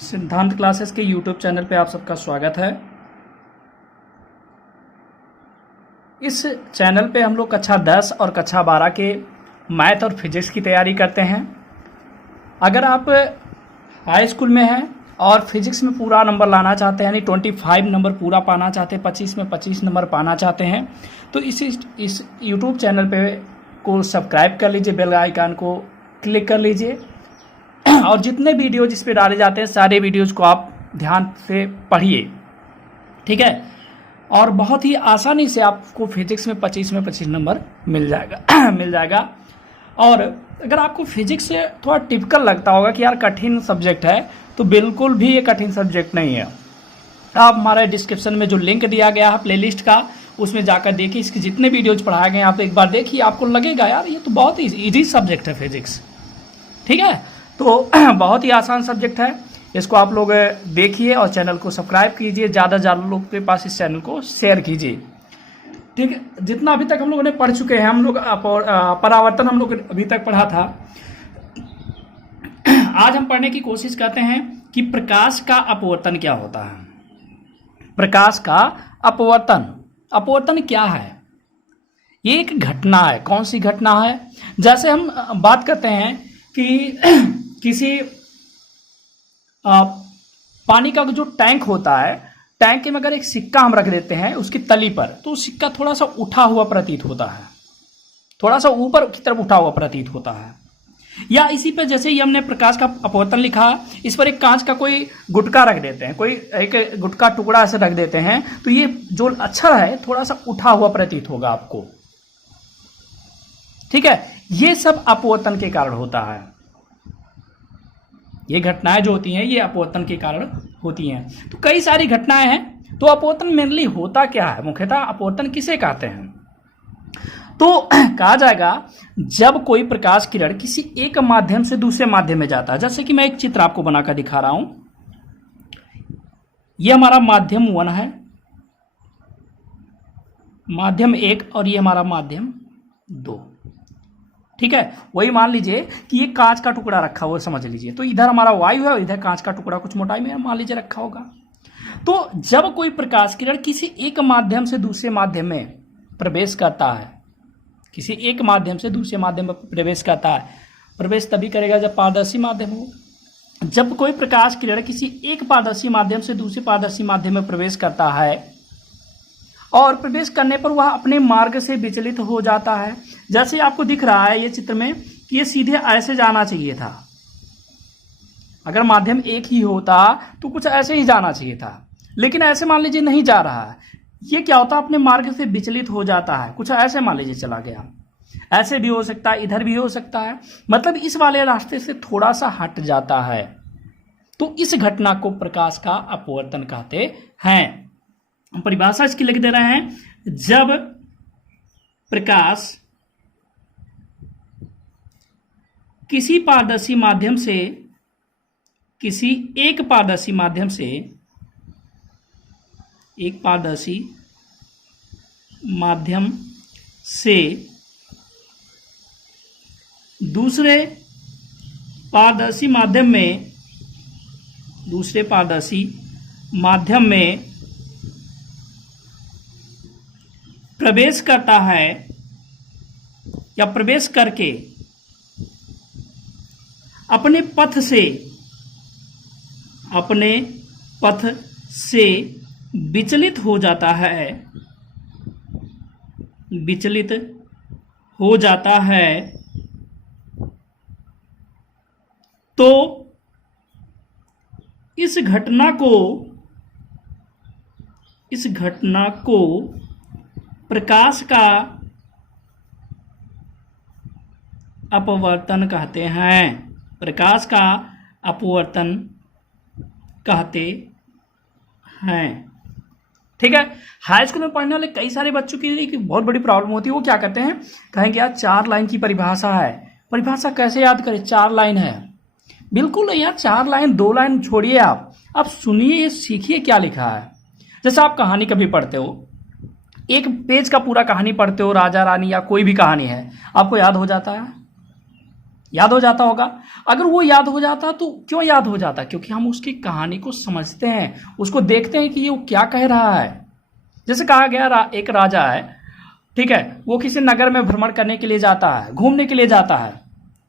सिद्धांत क्लासेस के YouTube channel पे आप सबका स्वागत है। इस चैनल पे हम लोग कक्षा 10 और कक्षा 12 के मैथ और फिजिक्स की तैयारी करते हैं। अगर आप हाई स्कूल में हैं और फिजिक्स में पूरा नंबर लाना चाहते हैं, यानी 25 नंबर पूरा पाना चाहते हैं, 25 में 25 नंबर पाना चाहते हैं, तो इस यूट्यूब चैनल पे को सब्सक्राइब कर लीजिए, बेल आइकन को क्लिक कर लीजिए और जितने वीडियो जिस पे डाले जाते हैं सारे वीडियोज़ को आप ध्यान से पढ़िए, ठीक है। और बहुत ही आसानी से आपको फिजिक्स में 25 नंबर मिल जाएगा। और अगर आपको फिजिक्स थोड़ा टिपिकल लगता होगा कि यार कठिन सब्जेक्ट है, तो बिल्कुल भी ये कठिन सब्जेक्ट नहीं है। आप हमारे डिस्क्रिप्शन में जो लिंक दिया गया है प्लेलिस्ट का, उसमें जाकर देखिए, इसके जितने वीडियोज पढ़ाए गए आप एक बार देखिए, आपको लगेगा यार ये तो बहुत ही ईजी सब्जेक्ट है फिजिक्स, ठीक है। तो बहुत ही आसान सब्जेक्ट है, इसको आप लोग देखिए और चैनल को सब्सक्राइब कीजिए, ज़्यादा से ज़्यादा लोग के पास इस चैनल को शेयर कीजिए, ठीक है। जितना अभी तक हम लोगों ने पढ़ चुके हैं, हम लोग परावर्तन हम लोग अभी तक पढ़ा था। आज हम पढ़ने की कोशिश करते हैं कि प्रकाश का अपवर्तन क्या होता है। प्रकाश का अपवर्तन क्या है? ये एक घटना है। कौन सी घटना है? जैसे हम बात करते हैं कि किसी पानी का जो टैंक होता है, टैंक में अगर एक सिक्का हम रख देते हैं उसकी तली पर, तो सिक्का थोड़ा सा उठा हुआ प्रतीत होता है, थोड़ा सा ऊपर की तरफ उठा हुआ प्रतीत होता है। या इसी पे जैसे ही हमने प्रकाश का अपवर्तन लिखा, इस पर एक कांच का कोई गुटका रख देते हैं, कोई एक गुटका टुकड़ा ऐसे रख देते हैं, तो ये जो अक्षर है थोड़ा सा उठा हुआ प्रतीत होगा आपको, ठीक है। ये सब अपवर्तन के कारण होता है। ये घटनाएं जो होती हैं ये अपवर्तन के कारण होती हैं। तो कई सारी घटनाएं हैं। तो अपवर्तन मेनली होता क्या है? मुख्यतः अपवर्तन किसे कहते हैं? तो कहा जाएगा जब कोई प्रकाश किरण किसी एक माध्यम से दूसरे माध्यम में जाता है। जैसे कि मैं एक चित्र आपको बनाकर दिखा रहा हूं। यह हमारा माध्यम 1 है, माध्यम 1, और ये हमारा माध्यम 2, ठीक है। वही मान लीजिए कि ये कांच का टुकड़ा रखा हुआ, समझ लीजिए। तो इधर हमारा वायु है और इधर कांच का टुकड़ा कुछ मोटाई में मान लीजिए रखा होगा। तो जब कोई प्रकाश किरण किसी एक माध्यम से दूसरे माध्यम में प्रवेश करता है, किसी एक माध्यम से दूसरे माध्यम में प्रवेश करता है, प्रवेश तभी करेगा जब पारदर्शी माध्यम हो। जब कोई प्रकाश किरण किसी एक पारदर्शी माध्यम से दूसरे पारदर्शी माध्यम में प्रवेश करता है और प्रवेश करने पर वह अपने मार्ग से विचलित हो जाता है। जैसे आपको दिख रहा है ये चित्र में कि ये सीधे ऐसे जाना चाहिए था। अगर माध्यम एक ही होता तो कुछ ऐसे ही जाना चाहिए था, लेकिन ऐसे मान लीजिए नहीं जा रहा है। ये क्या होता है? अपने मार्ग से विचलित हो जाता है, कुछ ऐसे मान लीजिए चला गया। ऐसे भी हो सकता है, इधर भी हो सकता है, मतलब इस वाले रास्ते से थोड़ा सा हट जाता है। तो इस घटना को प्रकाश का अपवर्तन कहते हैं। परिभाषा इसकी लिख दे रहे हैं, जब प्रकाश किसी पारदर्शी माध्यम से, किसी एक पारदर्शी माध्यम से, एक पारदर्शी माध्यम से दूसरे पारदर्शी माध्यम में, दूसरे पारदर्शी माध्यम में प्रवेश करता है या प्रवेश करके अपने पथ से विचलित हो जाता है, विचलित हो जाता है, तो इस घटना को प्रकाश का अपवर्तन कहते हैं। प्रकाश का अपवर्तन कहते हैं, ठीक है। हाई स्कूल में पढ़ने वाले कई सारे बच्चों के लिए बहुत बड़ी प्रॉब्लम होती है। वो क्या कहते हैं, कहेंगे यार 4 लाइन की परिभाषा है, परिभाषा कैसे याद करें, 4 लाइन है। बिल्कुल नहीं यार, 4 लाइन 2 लाइन छोड़िए, आप सुनिए, सीखिए क्या लिखा है। जैसे आप कहानी कभी पढ़ते हो, एक पेज का पूरा कहानी पढ़ते हो, राजा रानी या कोई भी कहानी है, आपको याद हो जाता है? याद हो जाता होगा। अगर वो याद हो जाता तो क्यों याद हो जाता? क्योंकि हम उसकी कहानी को समझते हैं, उसको देखते हैं कि ये वो क्या कह रहा है। जैसे कहा गया एक राजा है, ठीक है, वो किसी नगर में भ्रमण करने के लिए जाता है, घूमने के लिए जाता है।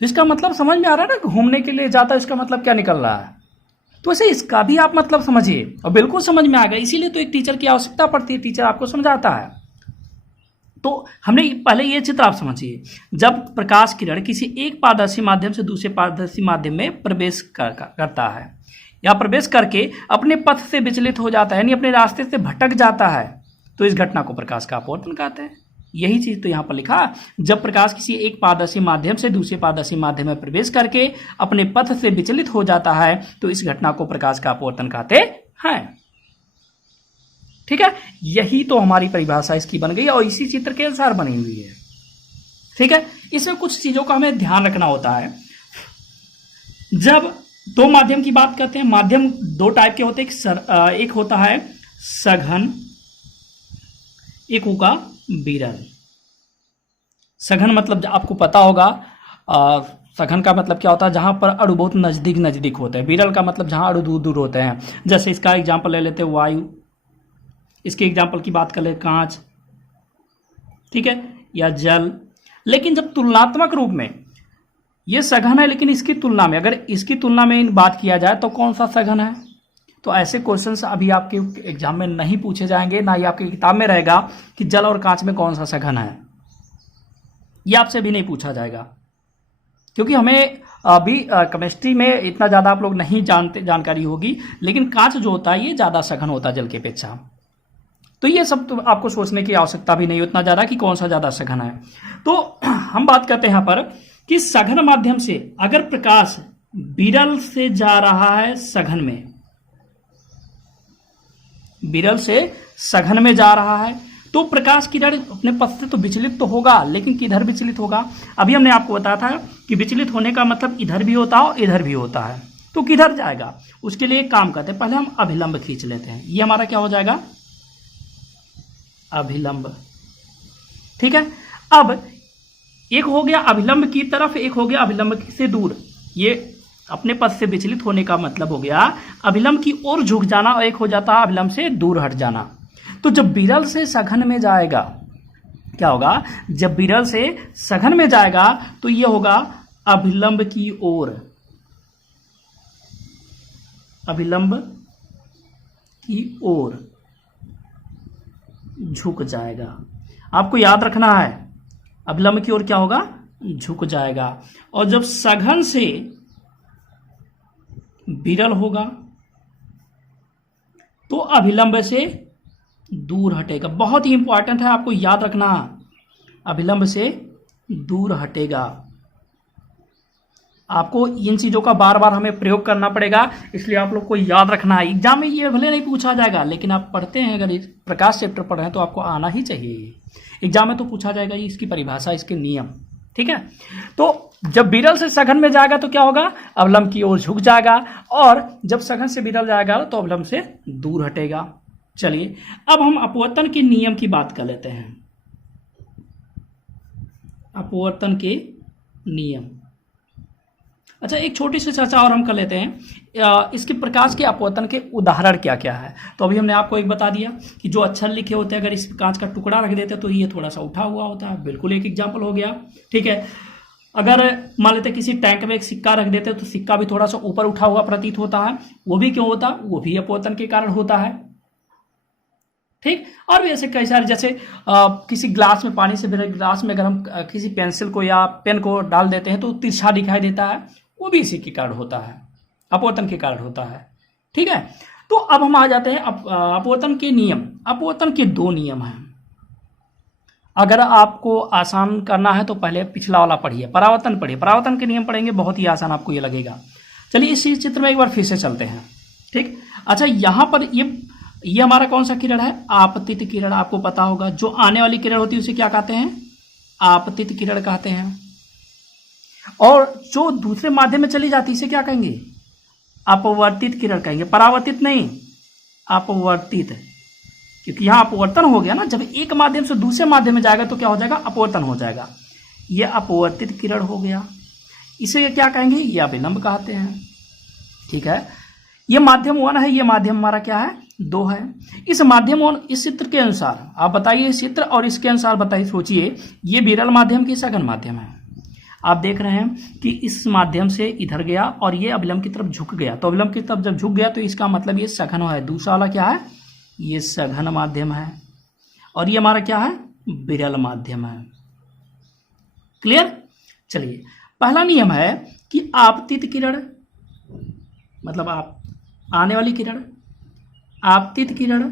तो इसका मतलब समझ में आ रहा है ना, घूमने के लिए जाता है, इसका मतलब क्या निकल रहा है। तो ऐसे इसका भी आप मतलब समझिए, और बिल्कुल समझ में आ गया। इसीलिए तो एक टीचर की आवश्यकता पड़ती है, टीचर आपको समझाता है। तो हमने पहले ये चित्र आप समझिए, जब प्रकाश किरण किसी एक पारदर्शी माध्यम से दूसरे पारदर्शी माध्यम में प्रवेश करता है या प्रवेश करके अपने पथ से विचलित हो जाता है, यानी अपने रास्ते से भटक जाता है, तो इस घटना को प्रकाश का अपवर्तन कहते हैं। यही चीज तो यहाँ पर लिखा, जब प्रकाश किसी एक पारदर्शी माध्यम से दूसरे पारदर्शी माध्यम में प्रवेश करके अपने पथ से विचलित हो जाता है, तो इस घटना को प्रकाश का अपवर्तन कहते हैं। ठीक है, यही तो हमारी परिभाषा इसकी बन गई और इसी चित्र के अनुसार बनी हुई है। ठीक है, इसमें कुछ चीजों का हमें ध्यान रखना होता है। जब दो माध्यम की बात करते हैं, माध्यम दो टाइप के होते हैं, एक होता है सघन, एक होगा विरल। सघन मतलब आपको पता होगा, सघन का मतलब क्या होता है, जहां पर अणु बहुत नजदीक नजदीक होते हैं। विरल का मतलब जहां अणु दूर दूर होते हैं। जैसे इसका एग्जांपल ले लेते हैं वायु, इसके एग्जांपल की बात कर ले कांच, ठीक है, या जल। लेकिन जब तुलनात्मक रूप में ये सघन है, लेकिन इसकी तुलना में, अगर इसकी तुलना में बात किया जाए तो कौन सा सघन है, तो ऐसे क्वेश्चंस अभी आपके एग्जाम में नहीं पूछे जाएंगे, ना ही आपकी किताब में रहेगा कि जल और कांच में कौन सा सघन है। ये आपसे भी नहीं पूछा जाएगा, क्योंकि हमें अभी केमिस्ट्री में इतना ज्यादा आप लोग नहीं जानकारी होगी, लेकिन कांच जो होता है ये ज्यादा सघन होता है जल के अपेक्षा। तो ये सब तो आपको सोचने की आवश्यकता भी नहीं उतना ज्यादा कि कौन सा ज्यादा सघन है। तो हम बात करते हैं यहाँ पर कि सघन माध्यम से अगर प्रकाश विरल से जा रहा है सघन में, विरल से सघन में जा रहा है, तो प्रकाश किरण अपने पथ से तो विचलित तो होगा, लेकिन किधर विचलित होगा? अभी हमने आपको बताया था कि विचलित होने का मतलब इधर भी होता है और इधर भी होता है। तो किधर जाएगा? उसके लिए एक काम करते हैं, पहले हम अभिलंब खींच लेते हैं। ये हमारा क्या हो जाएगा? अभिलंब। ठीक है, अब एक हो गया अभिलंब की तरफ, एक हो गया अभिलंब से दूर। ये अपने पथ से विचलित होने का मतलब हो गया अभिलंब की ओर झुक जाना, और एक हो जाता है अभिलंब से दूर हट जाना। तो जब विरल से सघन में जाएगा, क्या होगा? जब विरल से सघन में जाएगा तो ये होगा अभिलंब की ओर, अभिलंब की ओर झुक जाएगा। आपको याद रखना है, अभिलंब की ओर क्या होगा? झुक जाएगा। और जब सघन से विरल होगा तो अभिलंब से दूर हटेगा। बहुत ही इंपॉर्टेंट है, आपको याद रखना, अभिलंब से दूर हटेगा। आपको इन चीजों का बार बार हमें प्रयोग करना पड़ेगा, इसलिए आप लोग को याद रखना है। एग्जाम में ये भले नहीं पूछा जाएगा, लेकिन आप पढ़ते हैं, अगर प्रकाश चैप्टर पढ़ रहे हैं तो आपको आना ही चाहिए। एग्जाम में तो पूछा जाएगा इसकी परिभाषा, इसके नियम। ठीक है, तो जब विरल से सघन में जाएगा तो क्या होगा? अभिलंब की ओर झुक जाएगा, और जब सघन से विरल जाएगा तो अभिलंब से दूर हटेगा। चलिए, अब हम अपवर्तन के नियम की बात कर लेते हैं। अपवर्तन के नियम। अच्छा, एक छोटी सी चर्चा और हम कर लेते हैं, इसके प्रकाश के अपवर्तन के उदाहरण क्या क्या है। तो अभी हमने आपको एक बता दिया कि जो अक्षर लिखे होते हैं, अगर इस कांच का टुकड़ा रख देते हैं तो ये थोड़ा सा उठा हुआ होता है, बिल्कुल एक एग्जाम्पल हो गया। ठीक है, अगर मान लेते किसी टैंक में एक सिक्का रख देते हैं तो सिक्का भी थोड़ा सा ऊपर उठा हुआ प्रतीत होता है, वो भी क्यों होता? वो भी अपवर्तन के कारण होता है। ठीक, और भी ऐसे कई सारे, जैसे किसी ग्लास में, पानी से भरे ग्लास में अगर हम किसी पेंसिल को या पेन को डाल देते हैं तो तिरछा दिखाई देता है, वो भी इसी के कारण होता है, अपवर्तन के कारण होता है। ठीक है, तो अब हम आ जाते हैं अपवर्तन के नियम। अपवर्तन के दो नियम हैं। अगर आपको आसान करना है तो पहले पिछला वाला पढ़िए, परावर्तन पढ़िए। परावर्तन के नियम पढ़ेंगे, बहुत ही आसान आपको ये लगेगा। चलिए इस चित्र में एक बार फिर से चलते हैं। ठीक, अच्छा, यहां पर ये हमारा कौन सा किरण है? आपतित किरण। आपको पता होगा, जो आने वाली किरण होती है उसे क्या कहते हैं? आपतित किरण कहते हैं। और जो दूसरे माध्यम में चली जाती है इसे क्या कहेंगे? अपवर्तित किरण कहेंगे, परावर्तित नहीं, अपवर्तित। क्योंकि यहां अपवर्तन हो गया ना, जब एक माध्यम से दूसरे माध्यम में जाएगा तो क्या हो जाएगा? अपवर्तन हो जाएगा। यह अपवर्तित किरण हो गया। इसे क्या कहेंगे, ये अभिलंब कहते हैं। ठीक है, ये माध्यम 1 है, ये माध्यम हमारा क्या है 2 है। इस माध्यम 1 इस चित्र के अनुसार आप बताइए, इस चित्र और इसके अनुसार बताइए, सोचिए ये विरल माध्यम की सघन माध्यम है। आप देख रहे हैं कि इस माध्यम से इधर गया और ये अभिलंब की तरफ झुक गया, तो अभिलंब की तरफ जब झुक गया तो इसका मतलब ये सघन है। दूसरा वाला क्या है, ये सघन माध्यम है और ये हमारा क्या है विरल माध्यम है। क्लियर। चलिए, पहला नियम है कि आपतित किरण मतलब आप आने वाली किरण, आपतित किरण,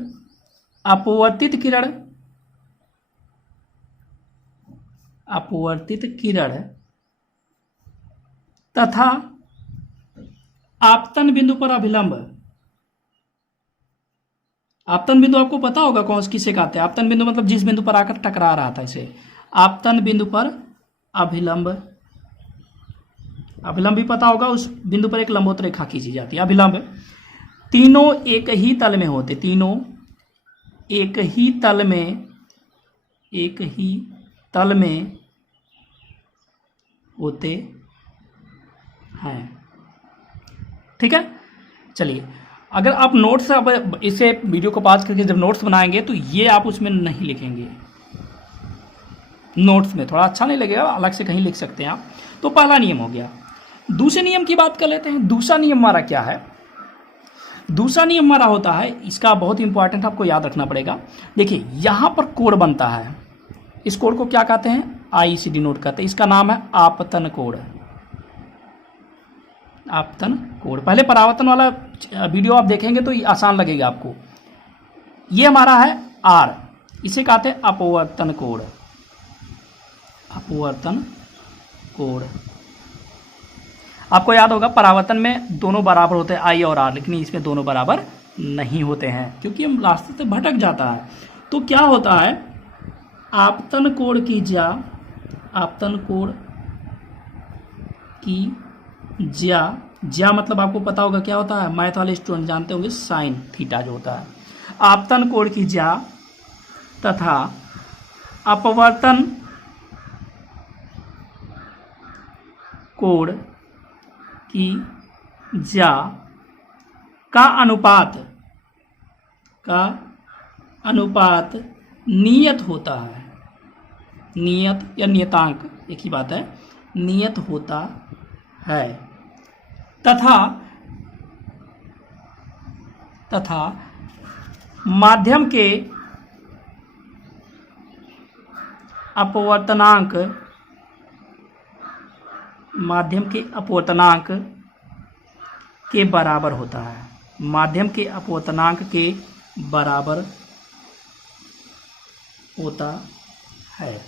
अपवर्तित किरण, अपवर्तित किरण तथा आपतन बिंदु पर अभिलंब। आपतन बिंदु आपको पता होगा कौन किसे कहते हैं। आपतन बिंदु मतलब जिस बिंदु पर आकर टकरा रहा था, इसे आपतन बिंदु पर अभिलंब। अभिलंब भी पता होगा, उस बिंदु पर एक लंबवत रेखा खींची जाती है, अभिलंब। तीनों एक ही तल में होते, तीनों एक ही तल में, एक ही तल में होते हैं। ठीक है। चलिए, अगर आप नोट्स, अब इसे वीडियो को पॉज करके जब नोट्स बनाएंगे तो ये आप उसमें नहीं लिखेंगे, नोट्स में थोड़ा अच्छा नहीं लगेगा, अलग से कहीं लिख सकते हैं आप। तो पहला नियम हो गया। दूसरे नियम की बात कर लेते हैं। दूसरा नियम हमारा क्या है, दूसरा नियम हमारा होता है, इसका बहुत इंपॉर्टेंट आपको याद रखना पड़ेगा। देखिए यहां पर कोण बनता है, इस कोण को क्या कहते हैं, आई से डिनोट करते हैं, इसका नाम है आपतन कोण। आपतन कोण, पहले परावर्तन वाला वीडियो आप देखेंगे तो आसान लगेगा आपको। ये हमारा है आर, इसे कहते हैं अपवर्तन कोण, अपवर्तन कोण। आपको याद होगा परावर्तन में दोनों बराबर होते हैं आई और आर, लेकिन इसमें दोनों बराबर नहीं होते हैं क्योंकि हम रास्ते से भटक जाता है। तो क्या होता है, आपतन कोण की ज्या, आपतन कोण की ज्या, ज्या मतलब आपको पता होगा क्या होता है, मैथ वाले स्टूडेंट जानते होंगे, साइन थीटा जो होता है। आपतन कोण की ज्या तथा अपवर्तन कोण की ज्या का अनुपात नियत होता है। नियत या नियतांक एक ही बात है, नियत होता है तथा माध्यम के अपवर्तनांक, माध्यम के अपवर्तनांक के बराबर होता है, माध्यम के अपवर्तनांक के बराबर होता है।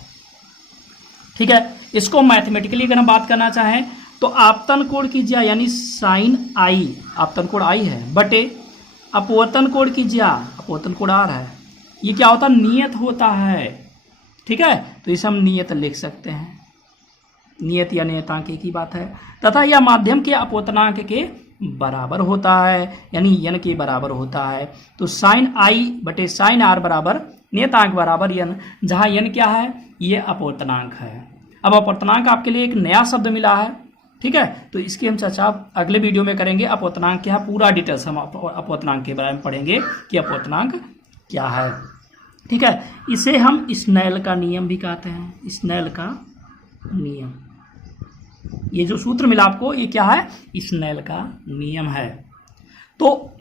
ठीक है। इसको मैथमेटिकली अगर हम बात करना चाहें तो आपतन कोण की ज्या यानी साइन आई, आपतन कोण आई है, बटे अपवर्तन कोण की ज्या, अपवर्तन कोण आर है, ये क्या होता है, नियत होता है। ठीक है, तो इसे हम नियत लिख सकते हैं, नियत या नियतांक एक ही बात है। तथा यह माध्यम के अपवर्तनांक के बराबर होता है, यानी n के बराबर होता है। तो साइन आई बटे साइन आर बराबर नियतांक बराबर n, जहां n क्या है, ये अपवर्तनांक है। अब अपवर्तनांक आपके लिए एक नया शब्द मिला है, ठीक है, तो इसकी हम चर्चा अगले वीडियो में करेंगे। अपवर्तनांक क्या है, पूरा डिटेल्स हम अपवर्तनांक के बारे में पढ़ेंगे कि अपवर्तनांक क्या है। ठीक है, इसे हम स्नेल का नियम भी कहते हैं, स्नेल का नियम। ये जो सूत्र मिला आपको, ये क्या है, स्नेल का नियम है। तो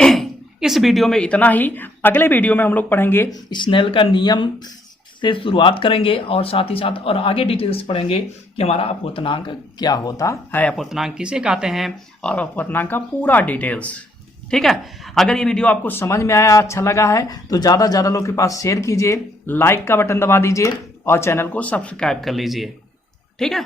इस वीडियो में इतना ही। अगले वीडियो में हम लोग पढ़ेंगे स्नेल का नियम से शुरुआत करेंगे और साथ ही साथ और आगे डिटेल्स पढ़ेंगे कि हमारा अपवर्तनांक क्या होता है, अपवर्तनांक किसे कहते हैं, और अपवर्तनांक का पूरा डिटेल्स। ठीक है, अगर ये वीडियो आपको समझ में आया, अच्छा लगा है तो ज़्यादा से ज़्यादा लोग के पास शेयर कीजिए, लाइक का बटन दबा दीजिए और चैनल को सब्सक्राइब कर लीजिए। ठीक है।